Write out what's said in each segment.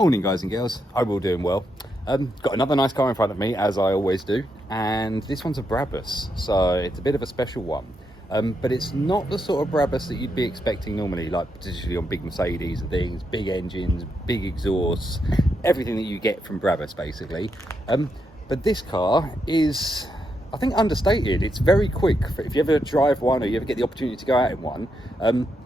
Morning guys and girls, hope you're all doing well. Got another nice car in front of me, as I always do, and this one's a Brabus, so it's a bit of a special one. But it's not the sort of Brabus that you'd be expecting normally, like particularly on big Mercedes and things, big engines, big exhausts, everything that you get from Brabus basically. But this car is, I think, understated. It's very quick. If you ever drive one or you ever get the opportunity to go out in one,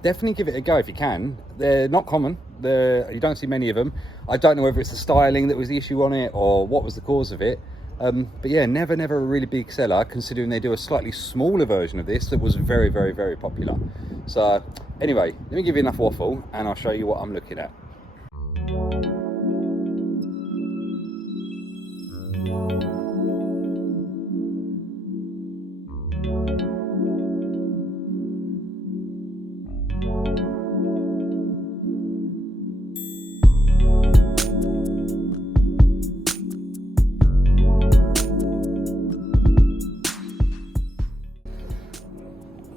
definitely give it a go if you can. They're not common. You don't see many of them. I don't know whether it's the styling that was the issue on it or what was the cause of it. But yeah, never a really big seller, considering they do a slightly smaller version of this that was very popular. So anyway, let me give you enough waffle and I'll show you what I'm looking at.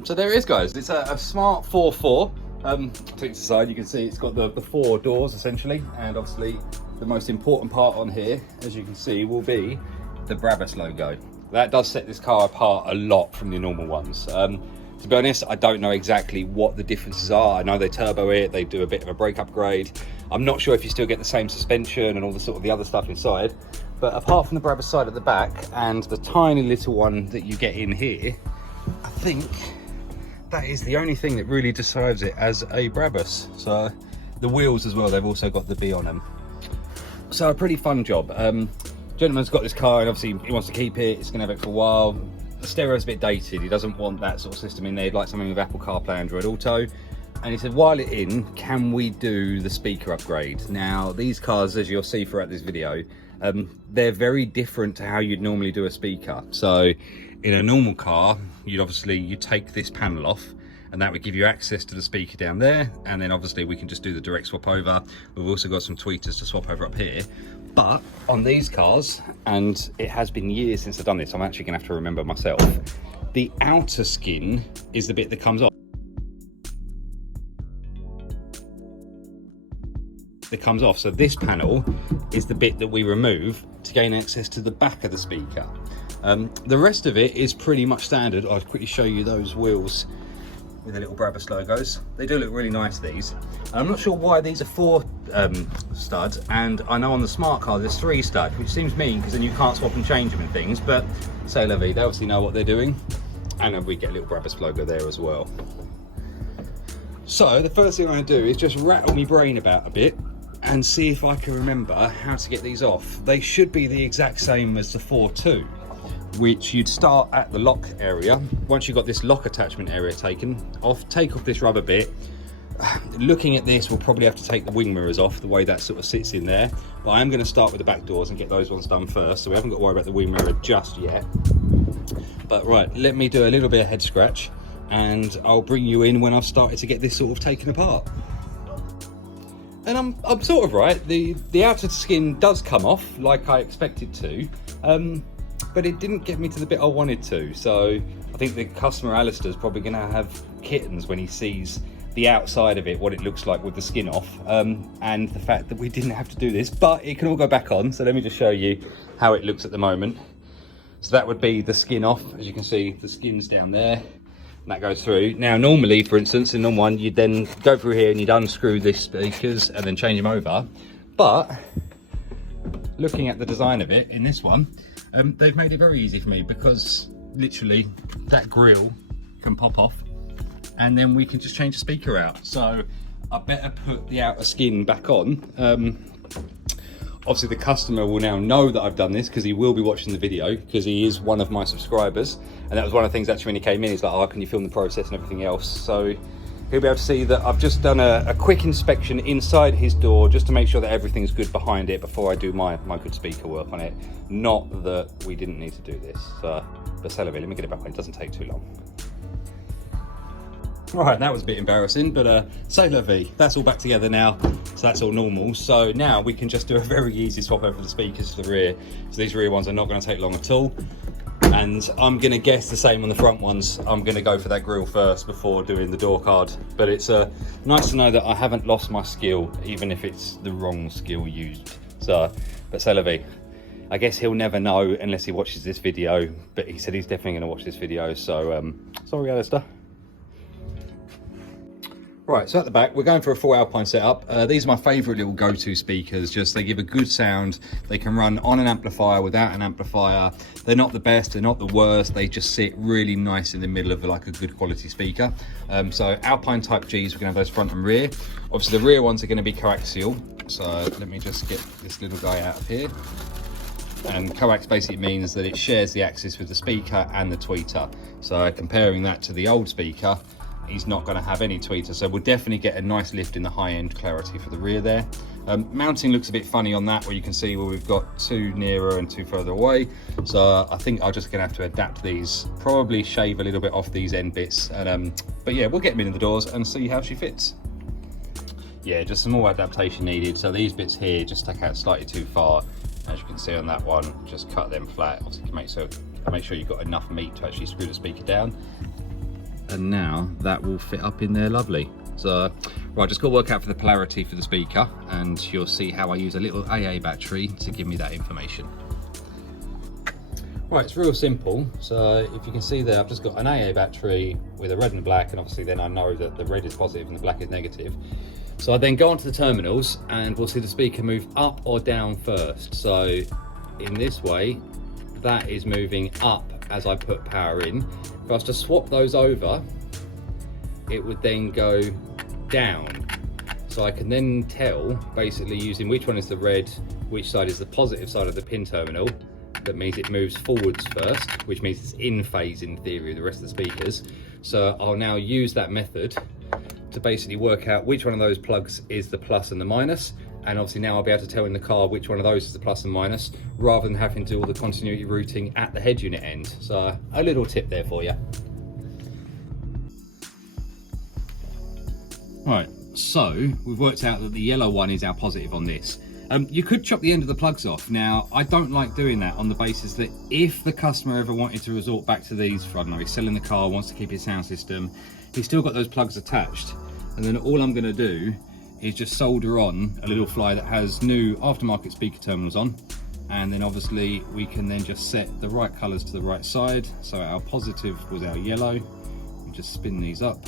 So there it is, guys. It's a Smart ForFour. To its side, you can see it's got the 4 doors essentially, and obviously the most important part on here, as you can see, will be the Brabus logo. That does set this car apart a lot from the normal ones. To be honest, I don't know exactly what the differences are. I know they turbo it, they do a bit of a brake upgrade. I'm not sure if you still get the same suspension and all the sort of the other stuff inside, but apart from the Brabus side at the back and the tiny little one that you get in here, I think that is the only thing that really describes it as a Brabus. So the wheels as well, they've also got the B on them. So a pretty fun job. Gentleman's got this car and obviously he wants to keep it. It's gonna have it for a while. The stereo's a bit dated. He doesn't want that sort of system in there. He'd like something with Apple CarPlay Android Auto. And he said, while it's in, can we do the speaker upgrade? Now, these cars, as you'll see throughout this video, they're very different to how you'd normally do a speaker. So in a normal car, you take this panel off and that would give you access to the speaker down there, and then obviously we can just do the direct swap over. We've also got some tweeters to swap over up here. But on these cars, and it has been years since I've done this, I'm actually gonna have to remember myself, the outer skin is the bit that comes off. So this panel is the bit that we remove to gain access to the back of the speaker. The rest of it is pretty much standard. I'll quickly show you those wheels with the little Brabus logos. They do look really nice, these. I'm not sure why these are 4 studs, and I know on the Smart car there's 3 studs, which seems mean because then you can't swap and change them and things, but c'est la vie, they obviously know what they're doing. And we get a little Brabus logo there as well. So the first thing I'm going to do is just rattle my brain about a bit and see if I can remember how to get these off. They should be the exact same as the 4.2, which you'd start at the lock area. Once you've got this lock attachment area taken off, take off this rubber bit. Looking at this, we'll probably have to take the wing mirrors off, the way that sort of sits in there. But I am going to start with the back doors and get those ones done first, so we haven't got to worry about the wing mirror just yet. But right, let me do a little bit of head scratch and I'll bring you in when I've started to get this sort of taken apart. And I'm sort of right. The outer skin does come off like I expected to, but it didn't get me to the bit I wanted to. So I think the customer Alistair's probably going to have kittens when he sees the outside of it, what it looks like with the skin off, and the fact that we didn't have to do this, but it can all go back on. So let me just show you how it looks at the moment. So that would be the skin off. As you can see, the skin's down there. That goes through. Now normally, for instance, in normal one, you'd then go through here and you'd unscrew these speakers and then change them over. But looking at the design of it in this one, they've made it very easy for me, because literally that grill can pop off and then we can just change the speaker out. So I better put the outer skin back on. Obviously the customer will now know that I've done this because he will be watching the video, because he is one of my subscribers. And that was one of the things actually when he came in, he's like, oh, can you film the process and everything else? So he'll be able to see that I've just done a quick inspection inside his door just to make sure that everything's good behind it before I do my good speaker work on it. Not that we didn't need to do this. But let me get it back on, it doesn't take too long. Right, that was a bit embarrassing, but c'est la vie. That's all back together now, so that's all normal. So now we can just do a very easy swap over the speakers to the rear. So these rear ones are not going to take long at all. And I'm gonna guess the same on the front ones. I'm gonna go for that grille first before doing the door card. But it's nice to know that I haven't lost my skill, even if it's the wrong skill used. So, but c'est la vie. I guess he'll never know unless he watches this video, but he said he's definitely gonna watch this video, so sorry Alistair. Right, so at the back, we're going for a full Alpine setup. These are my favourite little go-to speakers. Just they give a good sound. They can run on an amplifier, without an amplifier. They're not the best, they're not the worst. They just sit really nice in the middle of like a good quality speaker. So Alpine Type Gs, we're gonna have those front and rear. Obviously the rear ones are gonna be coaxial. So let me just get this little guy out of here. And coax basically means that it shares the axis with the speaker and the tweeter. So comparing that to the old speaker, he's not going to have any tweeter, so we'll definitely get a nice lift in the high-end clarity for the rear there. Mounting looks a bit funny on that, where you can see where we've got two nearer and two further away. So I think I'm just going to have to adapt these, probably shave a little bit off these end bits. And but yeah, we'll get them in the doors and see how she fits. Yeah, just some more adaptation needed. So these bits here just stuck out slightly too far. As you can see on that one, just cut them flat. Obviously, make sure you've got enough meat to actually screw the speaker down. And now that will fit up in there lovely. So right, just got to work out for the polarity for the speaker, and you'll see how I use a little AA battery to give me that information. Right, it's real simple. So if you can see there, I've just got an AA battery with a red and black, and obviously then I know that the red is positive and the black is negative. So I then go onto the terminals and we'll see the speaker move up or down first. So in this way, that is moving up as I put power in. If I was to swap those over, it would then go down. So I can then tell, basically using which one is the red, which side is the positive side of the pin terminal. That means it moves forwards first, which means it's in phase in theory with the rest of the speakers. So I'll now use that method to basically work out which one of those plugs is the plus and the minus. And obviously now I'll be able to tell in the car which one of those is the plus and minus, rather than having to do all the continuity routing at the head unit end. So a little tip there for you. Right, so we've worked out that the yellow one is our positive on this. You could chop the end of the plugs off. Now, I don't like doing that on the basis that if the customer ever wanted to resort back to these, I don't know, he's selling the car, wants to keep his sound system, he's still got those plugs attached. And then all I'm gonna do is just solder on a little fly that has new aftermarket speaker terminals on, and then obviously we can then just set the right colors to the right side. So our positive was our yellow. We just spin these up.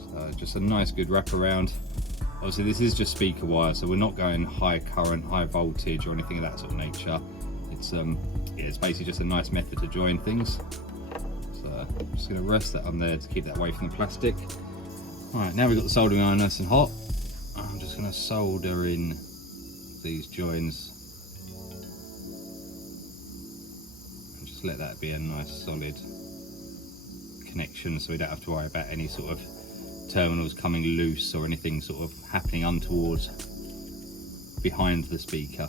So just a nice good wraparound. Obviously this is just speaker wire, so we're not going high current, high voltage or anything of that sort of nature. It's yeah, it's basically just a nice method to join things. I'm just going to rest that on there to keep that away from the plastic. Alright, now we've got the soldering iron nice and hot. I'm just going to solder in these joins. And just let that be a nice solid connection, so we don't have to worry about any sort of terminals coming loose or anything sort of happening untoward behind the speaker.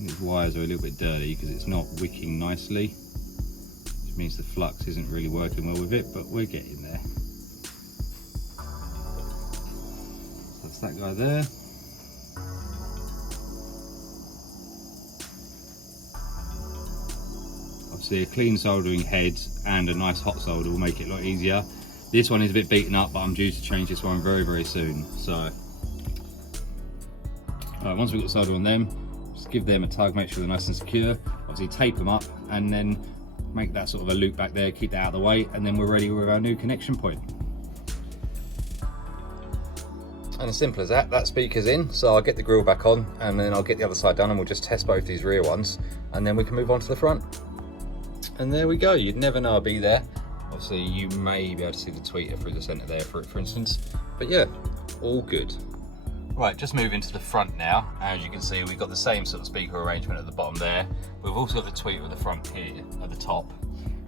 These wires are a little bit dirty because it's not wicking nicely, which means the flux isn't really working well with it, but we're getting there. So that's that guy there. Obviously a clean soldering head and a nice hot solder will make it a lot easier. This one is a bit beaten up, but I'm due to change this one very, very soon. So once we've got solder on them, just give them a tug, make sure they're nice and secure. Obviously tape them up and then make that sort of a loop back there, keep that out of the way, and then we're ready with our new connection point. And as simple as that, that speaker's in, so I'll get the grill back on and then I'll get the other side done and we'll just test both these rear ones and then we can move on to the front. And there we go, you'd never know I'll be there. Obviously you may be able to see the tweeter through the centre there for instance, but yeah, all good. Right, just moving to the front now. As you can see, we've got the same sort of speaker arrangement at the bottom there. We've also got the tweeter at the front here, at the top.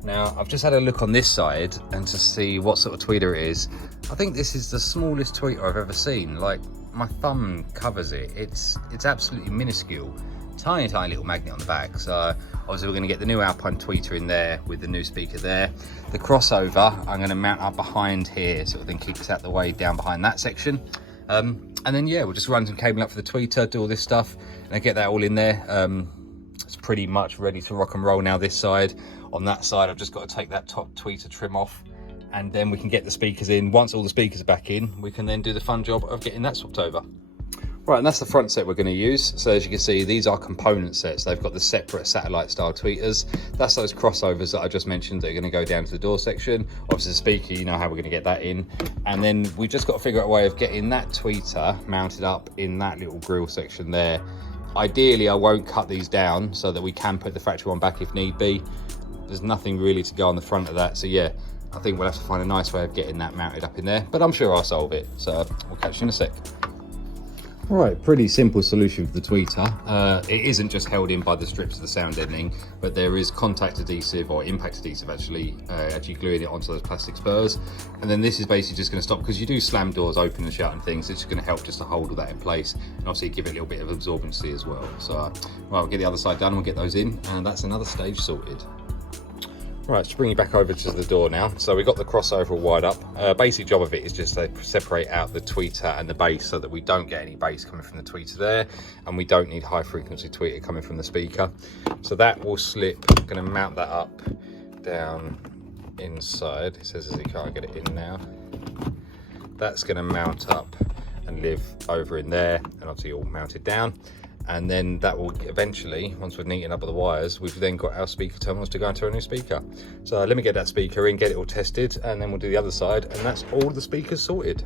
Now, I've just had a look on this side and to see what sort of tweeter it is. I think this is the smallest tweeter I've ever seen. Like, my thumb covers it. It's absolutely minuscule. Tiny, tiny little magnet on the back. So, obviously we're gonna get the new Alpine tweeter in there with the new speaker there. The crossover, I'm gonna mount up behind here, so it then keeps out the way down behind that section. And then yeah, we'll just run some cable up for the tweeter, do all this stuff, and get that all in there. It's pretty much ready to rock and roll now this side. On that side, I've just got to take that top tweeter trim off, and then we can get the speakers in. Once all the speakers are back in, we can then do the fun job of getting that swapped over. Right, and that's the front set we're going to use. So as you can see, these are component sets. They've got the separate satellite style tweeters. That's those crossovers that I just mentioned that are going to go down to the door section. Obviously the speaker, you know how we're going to get that in. And then we've just got to figure out a way of getting that tweeter mounted up in that little grille section there. Ideally, I won't cut these down so that we can put the factory one back if need be. There's nothing really to go on the front of that. So yeah, I think we'll have to find a nice way of getting that mounted up in there, but I'm sure I'll solve it. So we'll catch you in a sec. Right, pretty simple solution for the tweeter. It isn't just held in by the strips of the sound deadening, but there is contact adhesive, or impact adhesive actually gluing it onto those plastic spurs. And then this is basically just going to stop, because you do slam doors open and shut and things, it's just going to help just to hold all that in place, and obviously give it a little bit of absorbency as well. So right, we'll get the other side done, we'll get those in, and that's another stage sorted. Right, to bring you back over to the door now. So we've got the crossover all wired up. Basic job of it is just to separate out the tweeter and the bass so that we don't get any bass coming from the tweeter there, and we don't need high frequency tweeter coming from the speaker. So that will slip. I'm going to mount that up down inside. It says as you can't get it in now. That's going to mount up and live over in there, and obviously all mounted down. And then that will eventually, once we've neatened up the wires, we've then got our speaker terminals to go into a new speaker. So let me get that speaker in, get it all tested, and then we'll do the other side, and that's all the speakers sorted.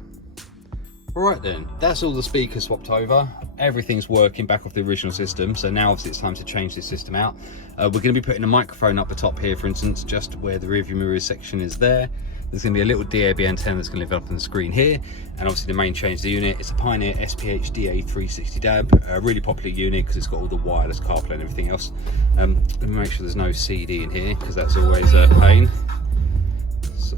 All right then, that's all the speakers swapped over. Everything's working back off the original system, so now obviously it's time to change this system out. We're going to be putting a microphone up the top here, for instance, just where the rearview mirror section is there. There's going to be a little DAB antenna that's going to live up on the screen here, and obviously the main change to the unit, it's a Pioneer SPH DA360 DAB, a really popular unit because it's got all the wireless CarPlay and everything else. Let me make sure there's no CD in here, because that's always a pain. So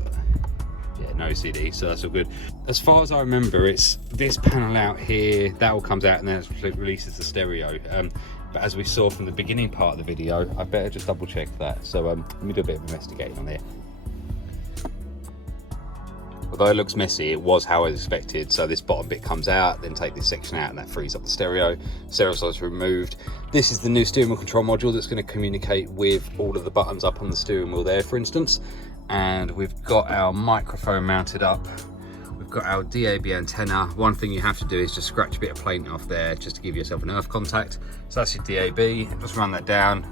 yeah, no CD, so that's all good. As far as I remember, it's this panel out here, that all comes out and then it releases the stereo. But as we saw from the beginning part of the video, I better just double check that. So let me do a bit of investigating on here. Although it looks messy, it was how I expected. So this bottom bit comes out, then take this section out, and that frees up the stereo. Stereo slider's removed. This is the new steering wheel control module that's going to communicate with all of the buttons up on the steering wheel there, for instance. And we've got our microphone mounted up. We've got our DAB antenna. One thing you have to do is just scratch a bit of plate off there just to give yourself an earth contact. So that's your DAB. Just run that down.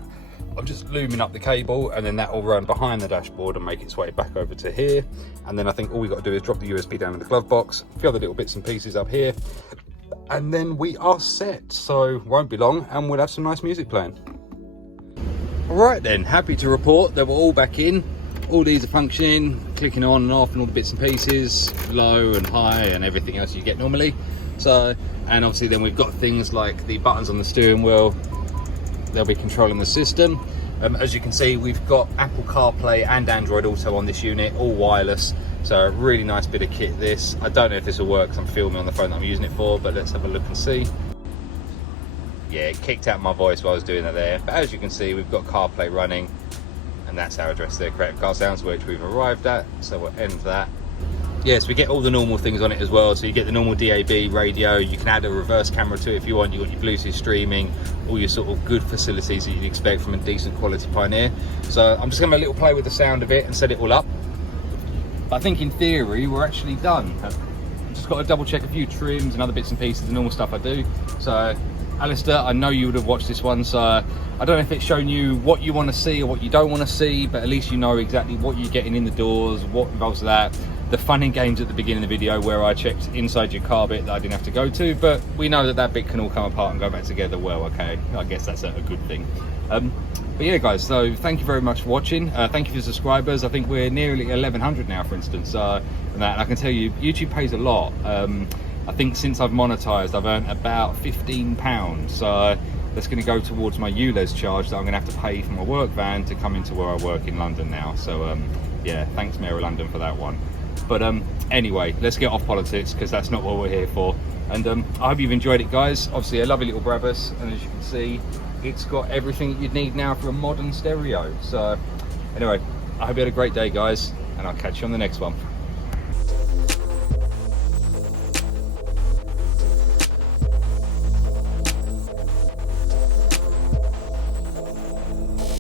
I'm just looming up the cable, and then that will run behind the dashboard and make its way back over to here. And then I think all we got to do is drop the USB down in the glove box, a few other little bits and pieces up here, and then we are set. So won't be long, and we'll have some nice music playing. All right then, happy to report that we're all back in. All these are functioning, clicking on and off, and all the bits and pieces, low and high, and everything else you get normally. So, and obviously then we've got things like the buttons on the steering wheel. They'll be controlling the system. As you can see, we've got Apple CarPlay and Android Auto on this unit, all wireless. So a really nice bit of kit this. I don't know if this will work because I'm filming on the phone that I'm using it for, but let's have a look and see. Yeah, it kicked out my voice while I was doing that there. But as you can see, we've got CarPlay running, and that's our address there, Creative Car Sounds, which we've arrived at. So we'll end that. Yes, we get all the normal things on it as well. So you get the normal DAB radio, you can add a reverse camera to it if you want, you've got your Bluetooth streaming, all your sort of good facilities that you'd expect from a decent quality Pioneer. So I'm just gonna have a little play with the sound of it and set it all up. But I think in theory, we're actually done. I've just got to double check a few trims and other bits and pieces, the normal stuff I do. So Alistair, I know you would have watched this one, so I don't know if it's shown you what you want to see or what you don't want to see, but at least you know exactly what you're getting in the doors, what involves that. The fun and games at the beginning of the video where I checked inside your car bit that I didn't have to go to, but we know that that bit can all come apart and go back together well, okay? I guess that's a good thing. But yeah guys, so thank you very much for watching. Thank you for subscribers. I think we're nearly 1100 now, for instance, and I can tell you YouTube pays a lot. I think since I've monetized, I've earned about £15, so that's going to go towards my ULEZ charge that I'm going to have to pay for my work van to come into where I work in London now. So yeah, thanks Mayor of London for that one. But anyway, let's get off politics because that's not what we're here for. And I hope you've enjoyed it, guys. Obviously a lovely little Brabus, and as you can see, it's got everything that you'd need now for a modern stereo. So anyway, I hope you had a great day, guys, and I'll catch you on the next one.